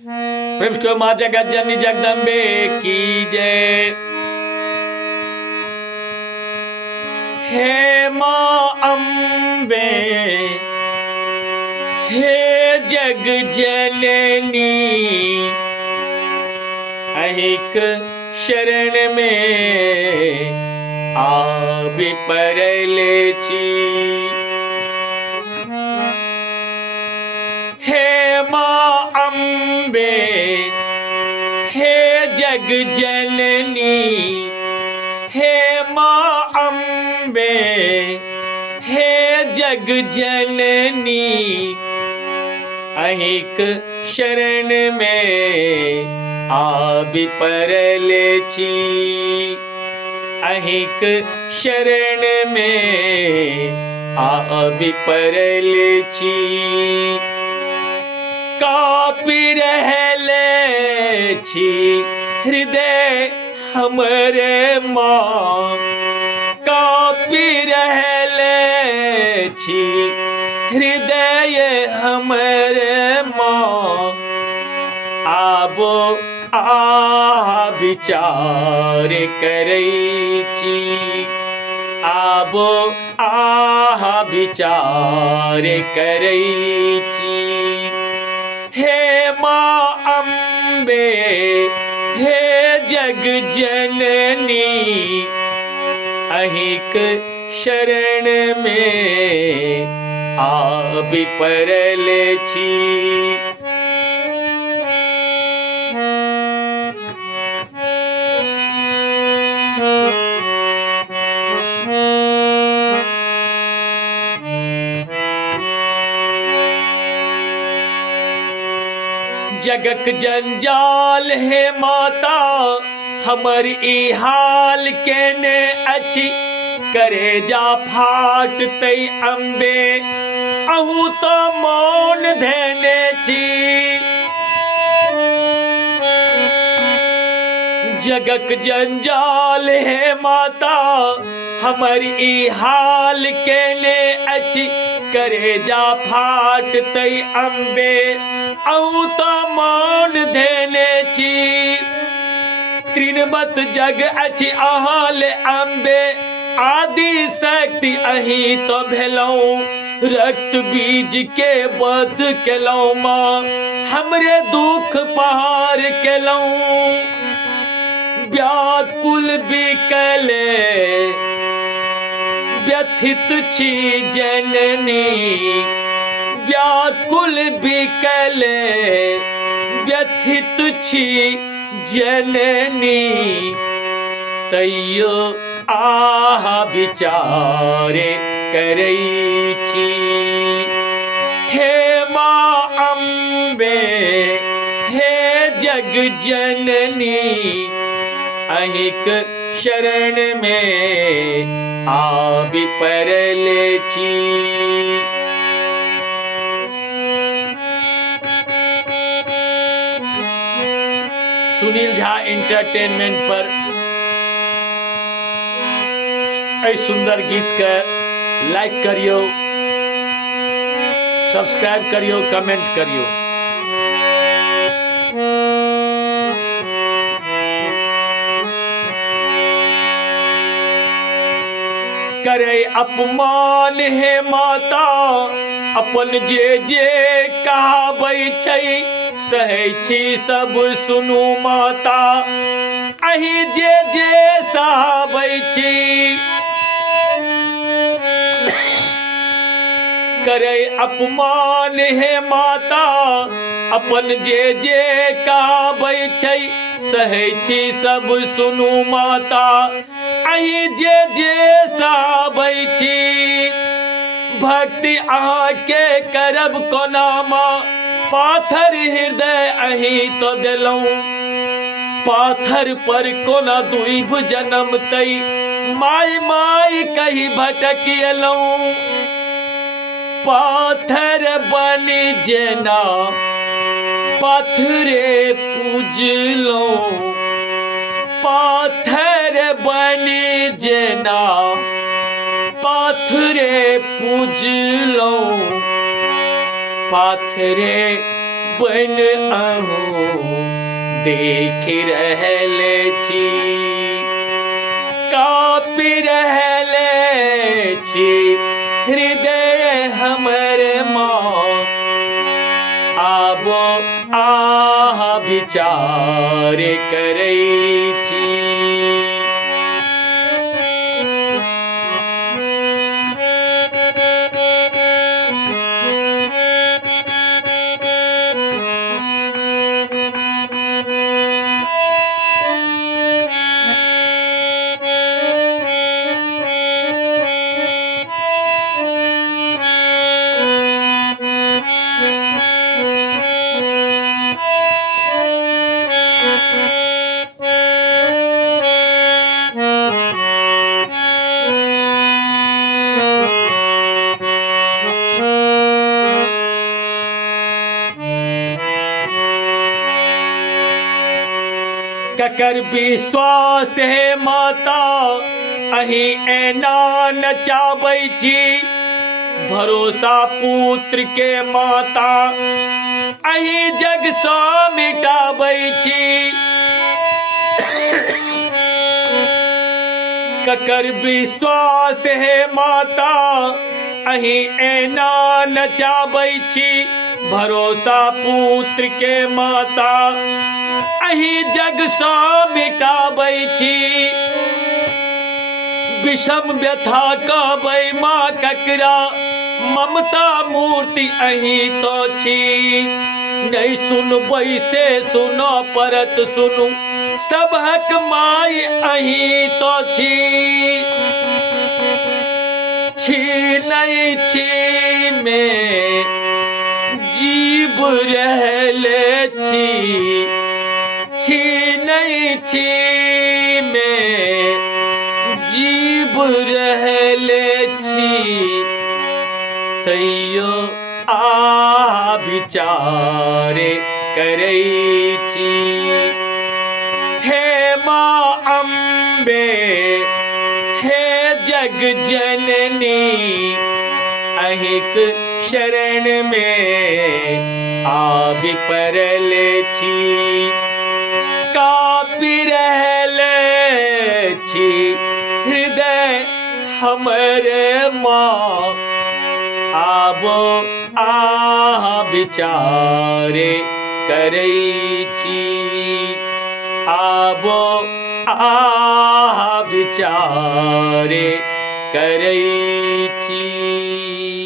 प्रेम को माँ जगत जननी जगदम्बे की जय। हे माँ अम्बे हे जग जननी, अहिक शरण में आबि परले छी। हे माँ अम्बे हे जग जननी, हे माँ अम्बे हे जग जननी, अहिक शरण में आबि परले छी। अहिक शरण में आबि परले छी। कापि रहले छी हृदय हमरे माँ, कापि रहले छी हृदय हमरे माँ। आबो विचार करै छी, आबो विचार करै छी। हे माँ अम्बे हे जग जननी, अहिक शरण में आबि परले छी। जगक जंजाल हे माता, हमर ई हाल केने अछि। करेजा फाटतै अम्बे, अहू तो मौन धैने छी। जगक जंजाल हे माता, हमर ई हाल केने अछि। करेजा फाटतै अम्बे, अहू तो मौन धैने छी। तृणवत जग अछि अहाँ ले अम्बे, आदि शक्ति अहीं तो भेलौं। रक्त बीज के वध केलौं माँ, हमरे दुख पहार केलौं। व्याकुल बिकले व्यथित छी जननी, व्याकुल बिकले व्यथित छी जननी। तैयो विचार करै छी। हे माँ अम्बे हे जग जननी, अहिक शरण में आबि परले छी। सुनील झा एंटरटेनमेंट पर एहि सुंदर गीत के लाइक करियो, सब्सक्राइब करियो, कमेंट करियो। करे अपमान हे माता, अपन जे कहाबै छै सहै छी सब सुनू माता। अहीं जे सहाबै छी, करे अपमान हे माता, अपन जे कहाबै छै सहै छी सब सुनू माता। अहीं जे सहाबै छी, भक्ति अहाँ के करब कोना माँ। पाथर हृदय अहीं तो देलौं, पाथर पर कोना दुइभ जनमतै। माय माय कही भटकियलौं, पाथर बनि जेना पाथरे पूजलौं। पाथर बनि जेना पाथरे पूजलौं, पाथरे बन अहूँ देख रहल छी, कापि रहल छी हृदय हमर माँ। आबो आह विचार करै छी। ककर विश्वास है माता अही एना नचाबै छी, भरोसा पुत्र के माता अही जग सँ मिटाबै छी। ककर विश्वास है माता अही एना नचाबै छी, भरोसा पुत्र के माता अही जग सँ मिटाबै छी। विषम व्यथा कहबै माँ ककरा, ममता मूर्ति अही तो छी। नहीं सुनबै से सुनो परत सुनु, सबहक माय अही तो छी। नहीं छी में जीव रहल छी, नहीं छी में जीव रहल छी। तैयो आ विचार करै छी। हे माँ अम्बे हे जग जननी, अहिक शरण में आबि पड़ल छी। कापि रहल छी हृदय हमर माँ, आबो आह विचार करै छी। आबो आह विचार करै छी।